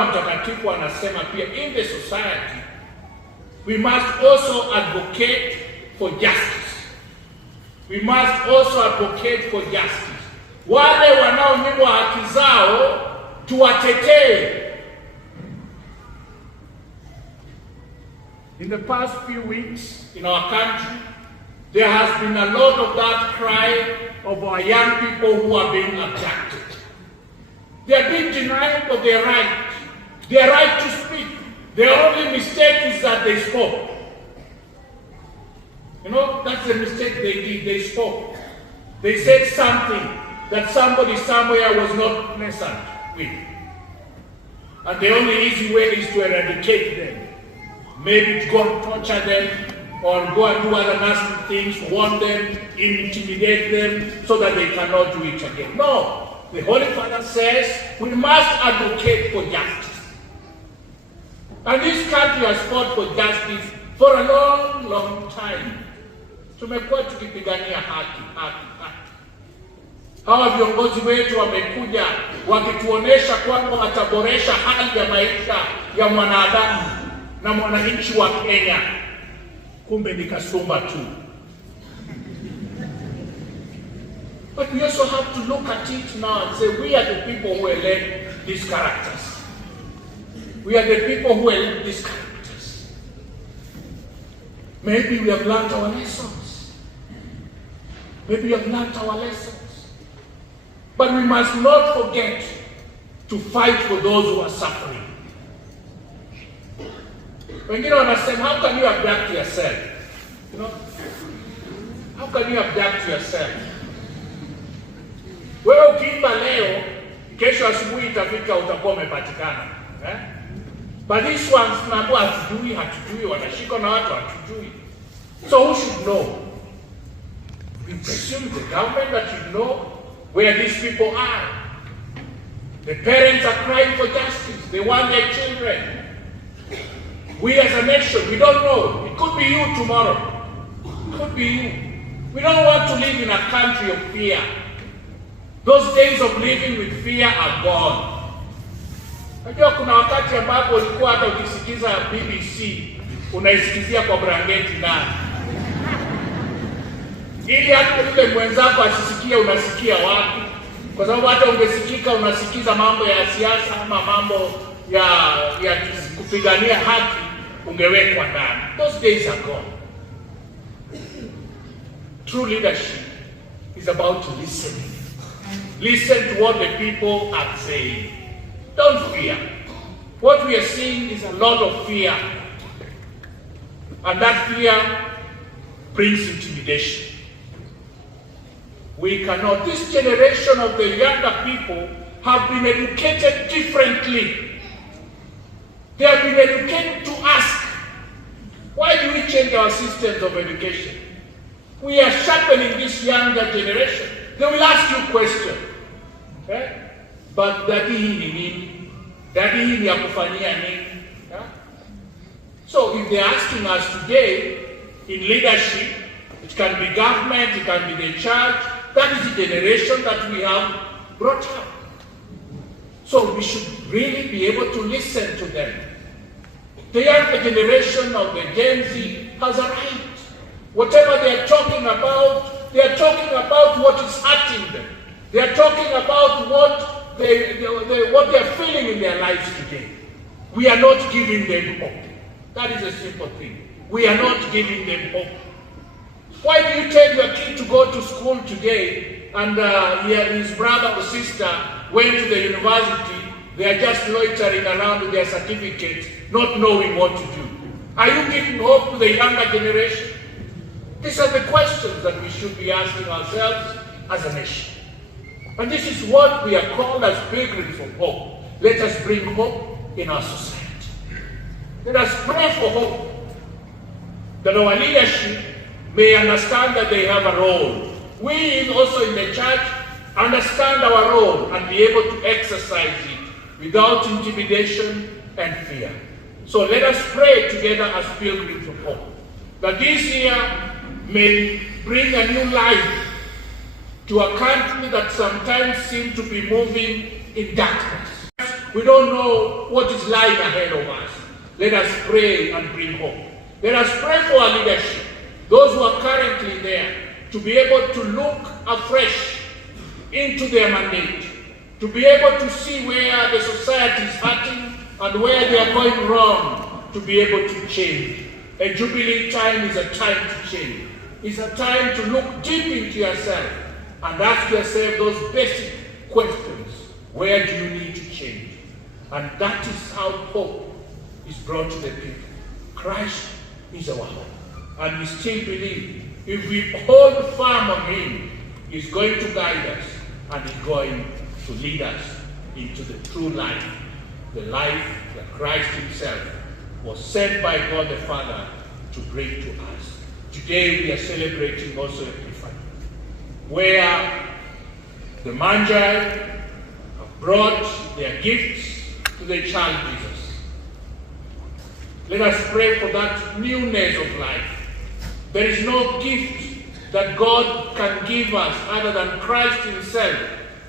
Mtakatifu anasema pia, in the society we must also advocate for justice. We must also advocate for justice. Wale wanaonyimwa haki zao tuwatetee. In the past few weeks in our country, there has been a lot of that cry of our young people who are being abducted. They are being denied of their right to speak. The only mistake is that they spoke. You know, that's the mistake they did. They spoke. They said something that somebody somewhere was not pleasant with. And the only easy way is to eradicate them. Maybe to go and torture them, or go and do other nasty things, warn them, intimidate them, so that they cannot do it again. No. The Holy Father says we must advocate for justice. And this country has fought for justice for a long, long time. Tumekuwa tukipigania haki. Hawa viongozi wetu wamekuja wakituonesha kwamba wataboresha hali ya maisha ya mwanadamu na mwananchi wa Kenya. Kumbe ni kasumba tu. But we also have to look at it now and say, we are the people who elect these characters. We are the people who elect these characters. Maybe we have learned our lessons. Maybe we have learned our lessons. But we must not forget to fight for those who are suffering. Wengine wanasema, how can you abduct yourself? You know? How can you abduct yourself? Wewe ukiimba leo, kesho asubuhi itafika utakuwa umepatikana. But these ones tunaambiwa hatujui, wanashikwa na watu hatujui. So who should know? We presume the government that should know where these people are. The parents are crying for justice. They want their children. We as a nation, we don't know. It could be you tomorrow. It could be you. We don't want to live in a country of fear. Those days of living with fear are gone. Unajua kuna wakati ambapo ulikuwa hata ukisikiza BBC unaisikizia kwa brangeti ndani. Ili hata yule mwenzako asisikie unasikia wapi. Kwa sababu hata ungesikika unasikiza mambo ya siasa ama mambo ya kupigania haki ungewekwa ndani. Those days are gone. True leadership is about listening. Listen to what the people are saying. Don't fear. What we are seeing is a lot of fear. And that fear brings intimidation. We cannot. This generation of the younger people have been educated differently. They have been educated to ask, why do we change our systems of education? We are sharpening this younger generation. They will ask you questions. Okay? But daddy hii ni nini? Daddy hii ni ya kufanyia nini? So if they're asking us today in leadership, it can be government, it can be the church, that is the generation that we have brought up. So we should really be able to listen to them. The younger generation of the Gen Z has a right. Whatever they are talking about what is hurting them. They are talking about what they are feeling in their lives today. We are not giving them hope. That is a simple thing. We are not giving them hope. Why do you tell your kid to go to school today and his brother or sister went to the university, they are just loitering around with their certificate, not knowing what to do? Are you giving hope to the younger generation? These are the questions that we should be asking ourselves as a nation. And this is what we are called as pilgrims of hope. Let us bring hope in our society. Let us pray for hope, that our leadership may understand that they have a role. We also in the church understand our role and be able to exercise it without intimidation and fear. So let us pray together as pilgrims of hope, that this year may bring a new life to a country that sometimes seems to be moving in darkness. we don't know what is lying ahead of us. Let us pray and bring hope. Let us pray for our leadership, those who are currently there, to be able to look afresh into their mandate, to be able to see where the society is hurting and where they are going wrong, to be able to change. A Jubilee time is a time to change. It's a time to look deep into yourself and ask yourself those basic questions. Where do you need to change? And that is how hope is brought to the people. Christ is our hope. And we still believe if we hold firm on him, he's going to guide us and he's going to lead us into the true life, the life that Christ himself was sent by God the Father to bring to us. Today we are celebrating also Epiphany, where the Magi have brought their gifts to the child Jesus. Let us pray for that newness of life. There is no gift that God can give us other than Christ himself,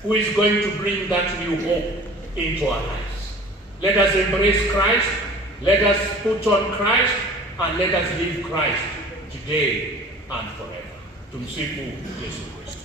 who is going to bring that new hope into our lives. Let us embrace Christ, let us put on Christ, and let us live Christ today and forever. Tumsifu Yesu Kristo.